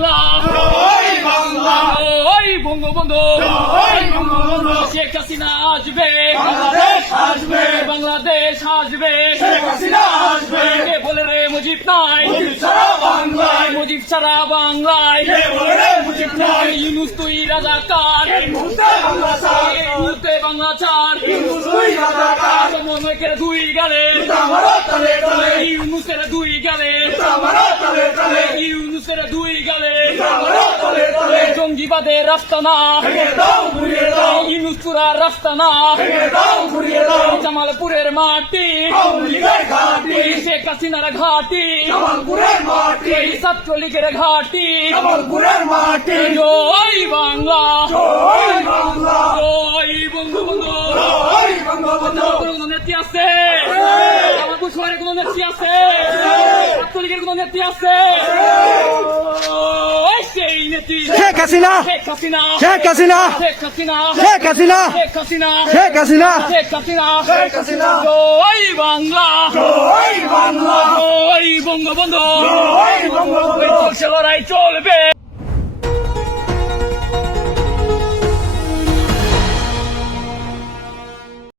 বাংলা। জয় বাংলা। ওই বঙ্গবন্ধু। জয় বঙ্গবন্ধু। শেখ হাসিনা আসবে। বাংলাদেশ আসবে। বাংলাদেশ আসবে। শেখ হাসিনা আসবে। কে বলে রে মুজিব নাই? মুজিব ছাড়া বাংলায়। মুজিব ছাড়া বাংলায়? কে বলে রে মুজিব নাই? ইউনুস তুই রাজাকার? এই মুহূর্তে বাংলা ছাড়। এই মুহূর্তে বাংলা ছাড়। ইউনুস তুই রাজাকার সমন্বয়কের দুই গালে। আমারও তলে তলে ইউনুসের দুই গালে। আমারও তলে তলে ইউনুসের দুই জঙ্গিবাদের রাস্তানা ইনুসুরার রাস্তানা জামালপুরের মাটি শেখ হাসিনার ঘাটি ছাত্রলীগের ঘাটি জয় বাংলা জয় বঙ্গবন্ধু বঙ্গবন্ধু নেত্রী আছে আমার কোন নেত্রী আছে ছাত্রলীগের কোন নেত্রী আছে সেই নেত্রী হাসিনা। শেখ হাসিনা। শেখ হাসিনা। শেখ হাসিনা। শেখ হাসিনা। জয় বাংলা। জয় বাংলা। জয় বঙ্গবন্ধু। জয় বঙ্গবন্ধু। লড়াই চলবে।